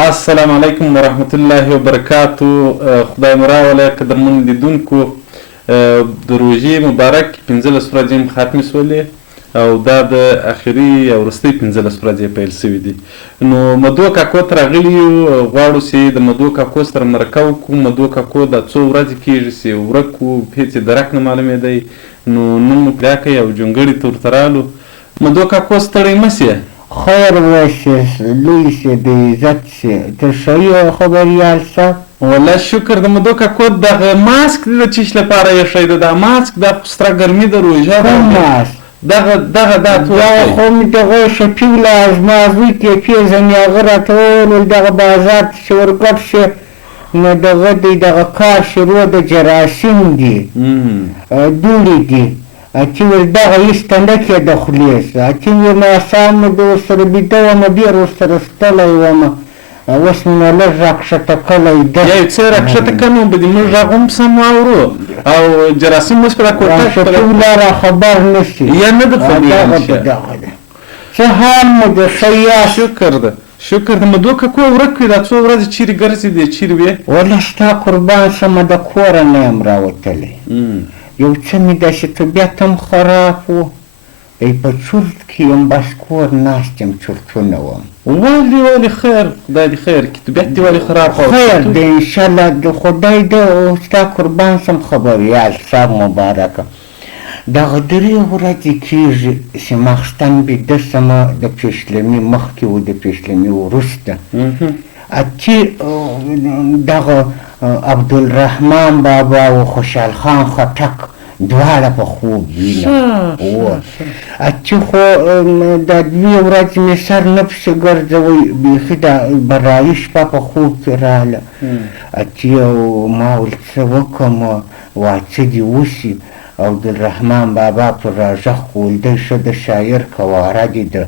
السلام علیکم ورحمت الله وبرکاتو. خدای مو راوله قدرمن لیدونکو، د روژې مبارک 15 ورځې هم ختمې شولې او دا د اخري او وروستۍ 15 ورځې پیل شوي دي. نو مدو کاکو ته راغلي یو، غواړو چې د مدو کاکو سره مرکه وکړو. مدو کاکو دا څو ورځې کېږي چې ورک و، هېڅ یې درک نه معلومېدی. نو نوم مو پیدا کړی او جونګړې ته ورته رالو. مدو کاکو ستړی مه سې. خیر وشه، لوی شه، د عزت شه. ته ښه یې خبریال صاحب؟ والله شکر. د مدو کاکو دغه ماسک دی د چیش لپاره ایښی دی. دا ماسک دا خو ستره ګرمي د روژه کوم ماسک؟ دغه دا دا خو مې دغه شفیع له ازمازوي کې پېژني، هغه راته وویل دغه بازار ته چې ورګډ شي نو دغه دی دغه کار شروع د جراثیم دي، دوړې دي. چې ویل دغه ایسته نه کېده خولې څه. چې ویل ماښام مې د ورسره بیده ومه، ډېر ورسره ستړی ومه، اوس مې نو لږ راکښته کلی ده. یا یو څه راکښته کړه نو به دې موږ غږ هم سم واورو او جراثیم اوس په دا کوټه شفیع لا را خبر نه شي یا نه ده خو دغه دغه ده. څه حال مو د ښه یاست؟ شکر ده شکر ده. مدو کاکو ورک وي، دا څو ورځې چیرې ګرځېدې، چیرې وې؟ والله ستا قربان شمه د کوره نه یم راوتلی. یو څه مې داسې طبیعت هم خراب و، ای په چورت کې یم، بس کور ناست یم، چورتونه وم. ولې خیر، خدای دې خیر کړي. طبیعت دې ولې خراب و؟ خیر دی انشاءالله د خدای ده. او ستا قربان شم خبریال صاحب مبارکه. دغه 3 ورځې کېږي چې ماخستن بیده شمه، د پیشلمي مخکې و، د پیشلمي وروسته. چې دغه عبدالرحمن بابا و خوشحال خان خټک دواړه په خوب وینم. چې خو دا 2 ورځې مې سر نه پسې ګرځوی، بیخي دا برایي شپه په خوب کې راغله. چې ما ویل څه وکړم، وا څه دې وشي. عبدالرحمن بابا پر راژغ ویل دی ښه د شاعر کواره دې ده،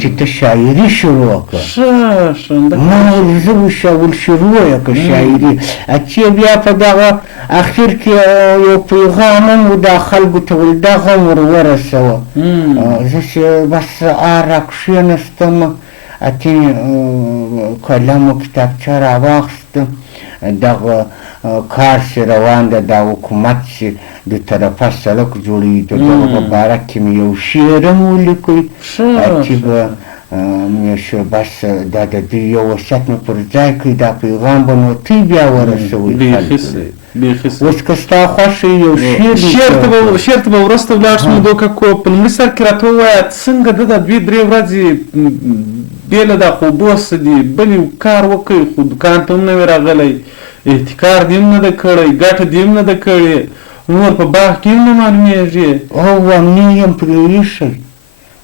چې ته شاعري شروع کړه. ما ویل زه ویل شروع یې کړه شاعري. چې بیا په دغه اخر کې یو پیغام هم و دا خلکو ته ویل دغه هم ور ورسوه. زه چې بس سهار را کښېنستم، اتې قلم و کتابچه را واخیستم. دغه کار چې روان ده، دا حکومت چې د طرفه سړک جوړوي، د دغه په باره کې مې یو شعر هم ولیکئ چې به مې شو بس دا د دوی یو وصیت مې پر ځای کړي، دا پیغام به نو تی بیا ورسوئ خلکو. اوس که ستا خوښ یو شعر ته به وروسته ولاړ شو. مدو کاکو په لومړي سر کې راته ووایه څنګه ده دا 2-3 ورځې بې له دا خوبو څه دي، بل کار وکړئ، خو دوکان ته هم نه وې راغلی، احتکار دې هم نه ده کړی، ګټه دې هم نه ده کړې، نور په باغ کې هم نه معلومېږي. او نه یم پرې ایښی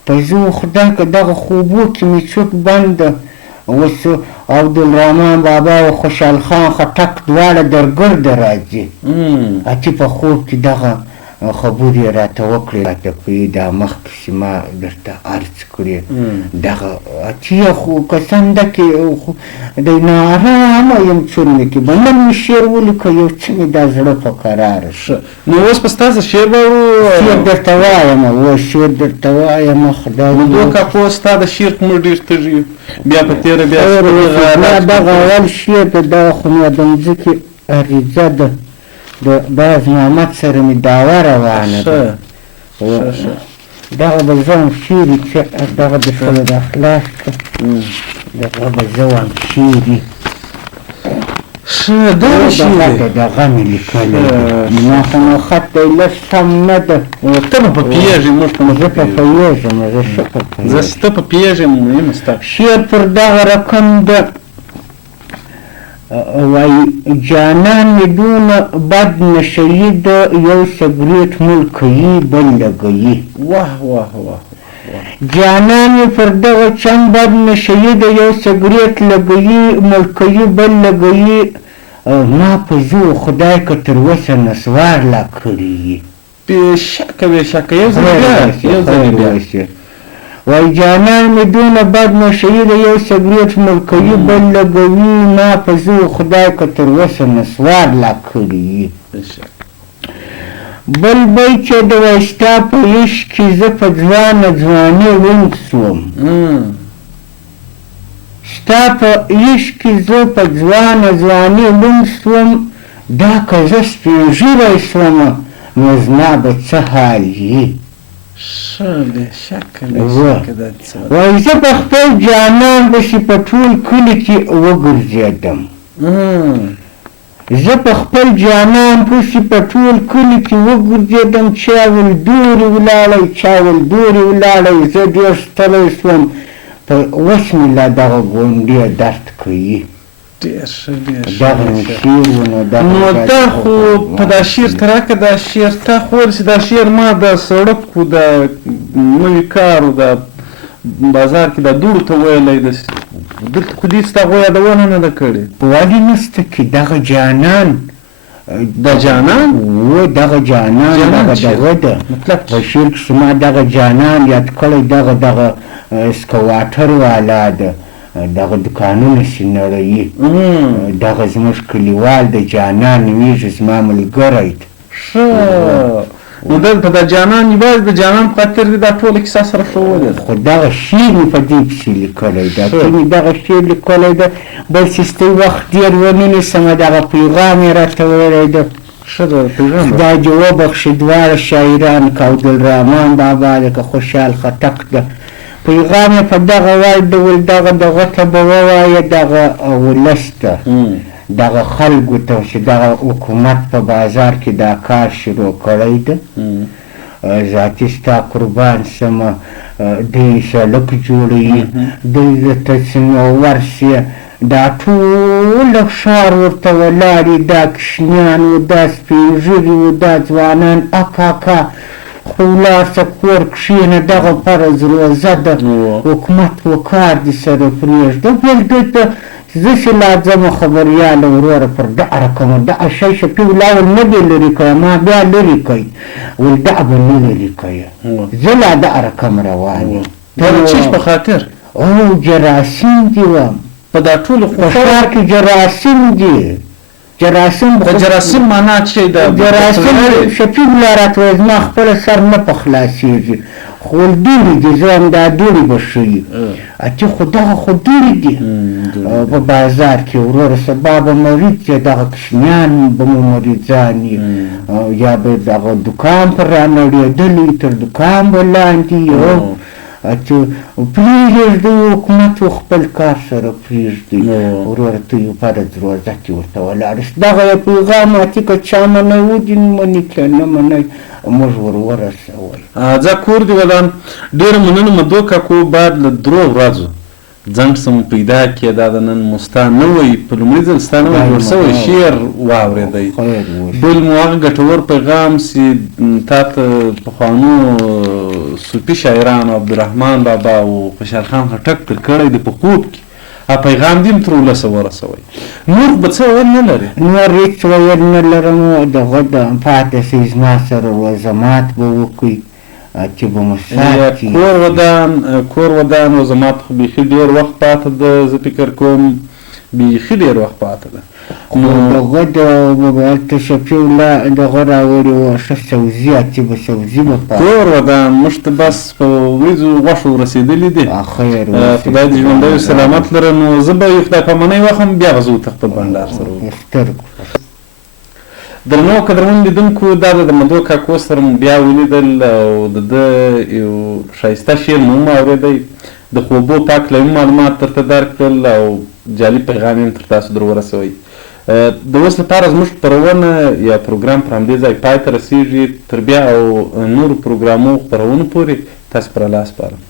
په زه خدای که دغه خوبو کې مې څوک بند ده. اوس عبدالرحمن بابا او خوشحال خان خټک دواړه درګرده راځي، چې په خوب کې دغه خبرې راته وکړې، راته کوي دا مخکې چې ما درته عرض کړې دغه چې خو قسم ده کې د ناارامه یم څرمې کې به نن مې شعر ولیکه، یو څه مې دا زړه په قراره شو. نو اوس به ستاسو شعر به شعر درته وایم، اوس شعر درته وایم. خدای مدو کاکو ستا د شعر که موږ ډېر تږي یو، بیا په تېره بیا دغه اول شعر ده، دغه خو مې د مځکې عریضه ده، د باز محمد سره مې دعوه روانه ده. دغه به زه هم شعري چې دغه د سره د اخلاص که دغه به زه هم شعري دغه مې لیکلی ما خو نو خط دی لږ سم نه ده. ته به په پوهېږې، موږ په زه په پوهېږم، زه ښه په پوهېږم، زه ته په پوهېږم. مهمه ستا شعر پر دغه رقم ده. وای جانان مې دونه بد نشهیي ده، یو سګرېټ ملکوي بل لګوي. واه واه واه جانان مې پر دغه چند بد نشهیي ده، یو سګرېټ لګوي ملکوي بل لګوي. ما په زو خدای که تر اوسه نسوار لا کړي. بېشکه بېشکه یو ځل بیا وای جانان مې دونه بد نشهیي ده، یو سګرېټ ملکوي بل لګوي. ما په زو خدای که تر اوسه نسوار لا کړي. بل بیت چې د وایستا په عشق کې زه په ځوانه ځواني ړوند سوم، ستا په عشق کې زه په ځواني لوند شوم دا که زه سپین ږیری شومه نو زما به څه حال وي ښه بېشکه دا څه وایي زه په خپل جانان پسې په ټول کلي کې وګرځېدم زه په خپل جانان پسې په ټول کلي کې وګرځېدم چا ولدورې ولاړی چا ولدورې ولاړی زه ډېر ستړی شوم په اوس مې لا دغه ګونډې درد کوي ډېر ښه دغه مې شعر و نو نو دا خو په دا شعر ته راکړه دا شعر تا خو ورسې دا شعر ما د سړک و د نوي کار و د بازار کې دا دوړو ته ویلی دلته خو دې ستا خو یادونه نه ده کړې ولې نسته کې دغه جانان د جانان و دغه جانان دغه دغه ده مطلب په شعر کښې ما دغه جانان یاد کړی دغه سکواټر والا ده دغه دکانونه چې نړوي دغه زموږ کلیوال د جانان نومیږي زما ملګری ده ښه نو دلته د جانان یوازې د جانان په خاطر دې دا ټوله کیسه سره ښوولې ده خو دغه شعر مې په دې پسې لیکلی ده ته مې دغه شعر لیکلی ده بل چې ستی وخت ډېر ونه نیسمه دغه پیغام یې راته ویلی ده ښه ده پیغام خدای دې وبخښي دواړه شاعران که عبدالرحمان بابا ده که خوشحال خټک ده پیغام یې په دغه وړ ډول دغه ته به ووایه دغه ولس ته دغه خلکو ته چې دغه حکومت په بازار کې دا کار شروع کړی ده ذاتي ستا قربان سمه دوی سړک جوړوي دوی درته چې نو ورسې دا ټوله ښار ورته ولاړې دا کشمیان و دا سپین ږیري و دا ځوانان اکاکا خو ولاړ شه کور کښېنه دغه فرض روزه ده حکومت و کار دې سره پرېږده بل دلته زه چې لا ځمه خبریاله وروره پر دغه رقمه دغه شی شفي ولا ول نه دې لرې کوه ما بیا لرې کوي ول دغه به نه لرې کوه زه لا دغه رقم روان یم د چیش په خاطر او جراثیم دي وم په دا ټولو په ښار کې جراثیم دي جراثیم د جراثیم معنا څه ده جراثیم شفي ولا راته وایي زما خپله سر نه په خلاصېږي خو دوړې دي زه هم دا دوړې به ښیي اتې خو دغه خو دوړې دي په بازار کې وروره سبا به مریض یې دغه کشمیان به مو مریضان یي یا به دغه دوکان پر رانړېدلی تر دوکان به لاندې یو اتې پرېږدئ حکومت و خپل کار سره پرېږدئ وروره ته یو فرض روزه کې ورته ولاړست دغه یو پیغام اتې که چا منی ودین مني که نه منی موږ ورسوئ ځه کور دې ودان ډېره مننه مدو کاکو بعد له درو ورځو ځنډ څه مو پیدا کړې دا د نن مو ستا نوی په لومړي ځل ستا نوی جوړ سوی شعر واورېدی بل مو هغه ګټور پیغام چې تا ته پخوانو صوفي شاعرانو عبدالرحمان بابا او خوشحال خان خټک تر کړی دی په خوب کې پیغام دې هم تر ولسه ورسوئ نور به څه ویل نه لرې نور هېڅ ویل نه لرم دغه د پاتې شئ زما سره وزمات به وکړئ چې به مو ساتي کور ودان وزمات خو بیخي ډېر وخت پاته ده زه فکر کوم بیخي ډېر وخت پاته ده نو دغه د هلته شفي الله دغه راوړې وه ښه سوزي اتې به سوزي به کور ودان موږ ته بس په وریځو غوښو ورسېدلي دي خیر خدای دې ژوندی او سلامت لره نو زه به یو خدای پامانۍ وخم بیا به زه ورته خپل بنډار سره سترګو درنو قدرمن لیدونکو دا د مدو کاکو سره مو بیا ولیدل او د ده یو ښایسته شعر مو هم اورېدی د خوبو پاک لوي معلومات درته درکړل او جالب پیغام یې هم تر تاسو در ورسوئ د اوس لپاره زموږ خپرونه یا پروګرام پر همدې ځای پای ته رسېږي تر بیا او نورو پروګرامو خپرونو پورې تاسو پر الله سپارم